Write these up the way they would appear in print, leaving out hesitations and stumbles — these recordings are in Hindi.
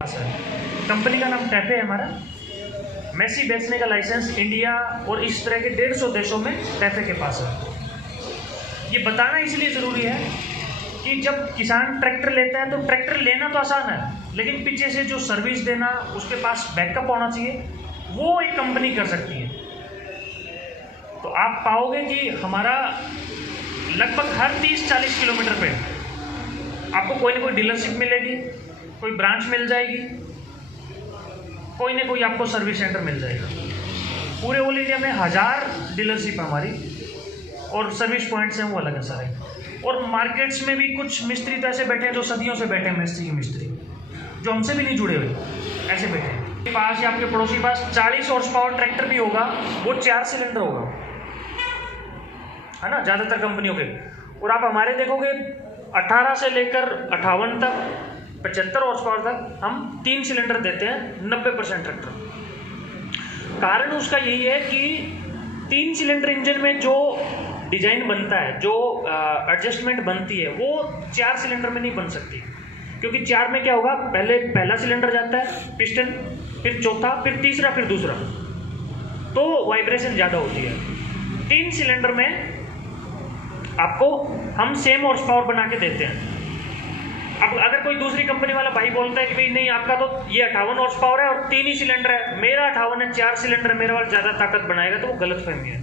कंपनी का नाम टैफे है हमारा। मैसी बेचने का लाइसेंस इंडिया और इस तरह के 150 देशों में टैफे के पास है। ये बताना इसलिए ज़रूरी है कि जब किसान ट्रैक्टर लेता है तो ट्रैक्टर लेना तो आसान है, लेकिन पीछे से जो सर्विस देना, उसके पास बैकअप होना चाहिए, वो एक कंपनी कर सकती है। तो आप पाओगे कि हमारा लगभग हर 30-40 किलोमीटर पे आपको कोई ना कोई डीलरशिप मिलेगी, कोई ब्रांच मिल जाएगी, कोई ना कोई आपको सर्विस सेंटर मिल जाएगा। पूरे ऑल इंडिया में 1000 डीलरशिप हमारी और सर्विस पॉइंट्स हैं, वो अलग है सारे। और मार्केट्स में भी कुछ मिस्त्री तो ऐसे बैठे हैं जो सदियों से बैठे हैं, मिस्त्री जो हमसे भी नहीं जुड़े हुए, ऐसे बैठे हैं। पास या आपके पड़ोसी पास 40 हॉर्स पावर ट्रैक्टर भी होगा, वो 4 सिलेंडर होगा, है ना, ज़्यादातर कंपनियों के। और आप हमारे देखोगे 18 से लेकर 58 तक, 75 हॉर्स पावर तक हम 3 सिलेंडर देते हैं 90% ट्रैक्टर। कारण उसका यही है कि 3 सिलेंडर इंजन में जो डिजाइन बनता है, जो एडजस्टमेंट बनती है, वो 4 सिलेंडर में नहीं बन सकती। क्योंकि 4 में क्या होगा, पहला सिलेंडर जाता है पिस्टन, फिर चौथा, फिर तीसरा, फिर दूसरा, तो वाइब्रेशन ज़्यादा होती है। 3 सिलेंडर में आपको हम सेम हॉर्स पावर बना के देते हैं। अब अगर कोई दूसरी कंपनी वाला भाई बोलता है कि भाई नहीं, आपका तो ये 58 हॉर्स पावर है और 3 ही सिलेंडर है, मेरा 58 है, 4 सिलेंडर है, मेरा वाला ज़्यादा ताकत बनाएगा, तो वो गलत फहमी है।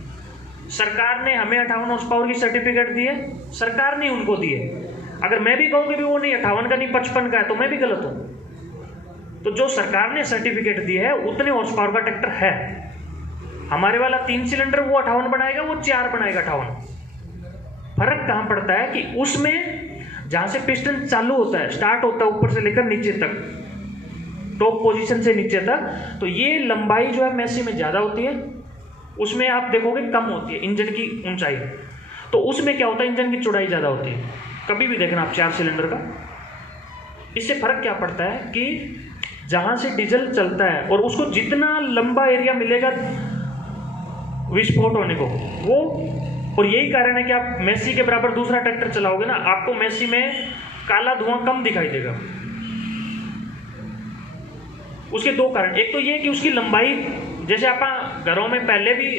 सरकार ने हमें 58 हॉर्स पावर की सर्टिफिकेट दी है, सरकार ने उनको दी है। अगर मैं भी कहूँ कि भी वो नहीं 58 का नहीं 55 का है, तो मैं भी गलत हूँ। तो जो सरकार ने सर्टिफिकेट दी है उतने हॉर्स पावर का ट्रैक्टर है। हमारे वाला 3 सिलेंडर वो 58 बनाएगा, वो 4 बनाएगा 58। फर्क कहाँ पड़ता है कि उसमें जहाँ से पिस्टन चालू होता है, स्टार्ट होता है ऊपर से लेकर नीचे तक, टॉप पोजीशन से नीचे तक, तो ये लंबाई जो है मैसी में ज़्यादा होती है, उसमें आप देखोगे कम होती है इंजन की ऊंचाई। तो उसमें क्या होता है, इंजन की चौड़ाई ज़्यादा होती है। कभी भी देखना आप 4 सिलेंडर का। इससे फ़र्क क्या पड़ता है कि जहाँ से डीजल चलता है और उसको जितना लंबा एरिया मिलेगा विस्फोट होने को, वो, और यही कारण है कि आप मैसी के बराबर दूसरा ट्रैक्टर चलाओगे ना, आपको मैसी में काला धुआं कम दिखाई देगा। उसके 2 कारण, एक तो ये कि उसकी लंबाई, जैसे आप घरों में पहले भी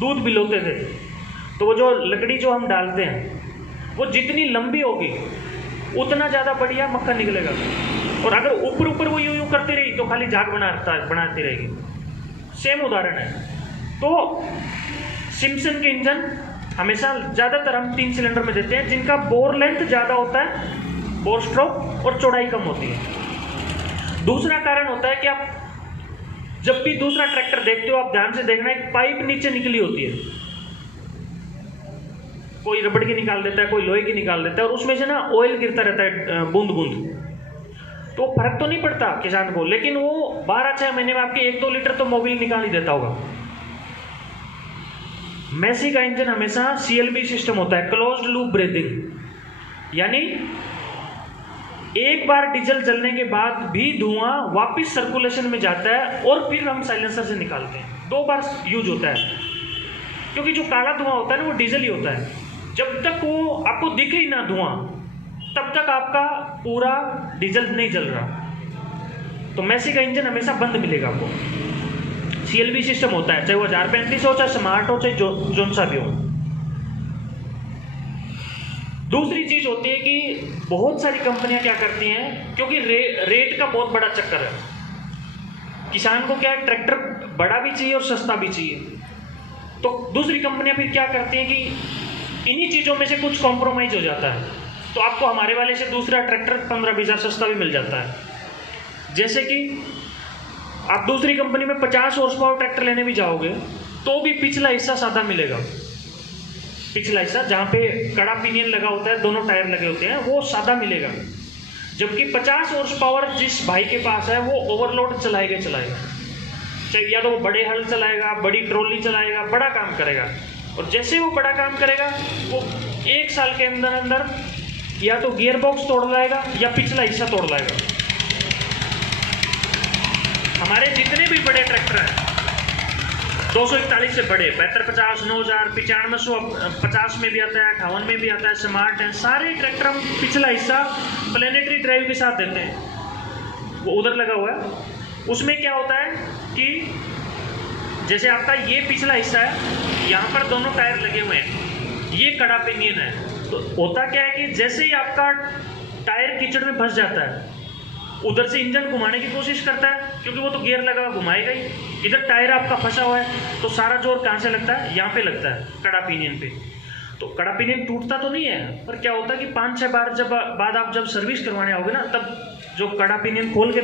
दूध बिलोते थे, तो वो जो लकड़ी जो हम डालते हैं, वो जितनी लंबी होगी उतना ज़्यादा बढ़िया मक्खन निकलेगा। और अगर ऊपर ऊपर वो यूं करती रही तो खाली झाग बनाती रहेगी। सेम उदाहरण है। तो सिम्पसन के इंजन हमेशा ज़्यादातर हम 3 सिलेंडर में देते हैं, जिनका बोर लेंथ ज़्यादा होता है, बोर स्ट्रोक, और चौड़ाई कम होती है। दूसरा कारण होता है कि आप जब भी दूसरा ट्रैक्टर देखते हो, आप ध्यान से देखना, एक पाइप नीचे निकली होती है, कोई रबड़ की निकाल देता है, कोई लोहे की निकाल देता है, और उसमें से ना ऑयल गिरता रहता है बूंद बूंद। तो फर्क तो नहीं पड़ता किसान को, लेकिन वो 12-6 महीने में आपके 1-2 लीटर तो मोबिल निकाल ही देता होगा। मैसी का इंजन हमेशा CLB सिस्टम होता है, क्लोज्ड लूप ब्रीथिंग, यानी एक बार डीजल जलने के बाद भी धुआं वापस सर्कुलेशन में जाता है और फिर हम साइलेंसर से निकालते हैं। 2 बार यूज होता है, क्योंकि जो काला धुआं होता है ना, वो डीजल ही होता है। जब तक वो आपको दिखे ही ना धुआं, तब तक आपका पूरा डीजल नहीं जल रहा। तो मैसी का इंजन हमेशा बंद मिलेगा आपको। CLB सिस्टम होता है, चाहे वो 1035 हो, चाहे स्मार्ट हो, चाहे जोन सा भी हो। दूसरी चीज होती है कि बहुत सारी कंपनियां क्या करती हैं, क्योंकि रेट का बहुत बड़ा चक्कर है। किसान को क्या है, ट्रैक्टर बड़ा भी चाहिए और सस्ता भी चाहिए। तो दूसरी कंपनियां फिर क्या करती हैं कि इन्हीं चीज़ों में से कुछ कॉम्प्रोमाइज़ हो जाता है, तो आपको हमारे वाले से दूसरा ट्रैक्टर 15-20 हज़ार सस्ता भी मिल जाता है। जैसे कि आप दूसरी कंपनी में 50 हॉर्स पावर ट्रैक्टर लेने भी जाओगे तो भी पिछला हिस्सा सादा मिलेगा। पिछला हिस्सा जहाँ पे कड़ा पिनियन लगा होता है, दोनों टायर लगे होते हैं, वो सादा मिलेगा। जबकि 50 हॉर्स पावर जिस भाई के पास है, वो ओवरलोड चलाएगा, चाहे या तो वो बड़े हल चलाएगा, बड़ी ट्रॉली चलाएगा, बड़ा काम करेगा। और जैसे वो बड़ा काम करेगा, वो 1 साल के अंदर अंदर या तो गियर बॉक्स तोड़ लाएगा या पिछला हिस्सा तोड़ लाएगा। हमारे जितने भी बड़े ट्रैक्टर हैं, 241 से बड़े, 7550, 9000, 9500, 50 में भी आता है, 58 में भी आता है, स्मार्ट है, सारे ट्रैक्टर हम पिछला हिस्सा प्लेनेटरी ड्राइव के साथ देते हैं। वो उधर लगा हुआ है। उसमें क्या होता है कि जैसे आपका ये पिछला हिस्सा है, यहाँ पर दोनों टायर लगे हुए हैं, ये कड़ा पिनियन है। तो होता क्या है कि जैसे ही आपका टायर कीचड़ में फंस जाता है, उधर से इंजन घुमाने की कोशिश करता है, क्योंकि वो तो गियर लगा हुआ घुमाएगा ही। इधर टायर आपका फंसा हुआ है, तो सारा जोर कहाँ से लगता है? यहाँ पे लगता है, कड़ा पिनियन पे। तो कड़ा पिनियन टूटता तो नहीं है, पर क्या होता है कि 5-6 बार बाद आप जब सर्विस करवाने आओगे ना, तब जो कड़ा पिनियन खोल के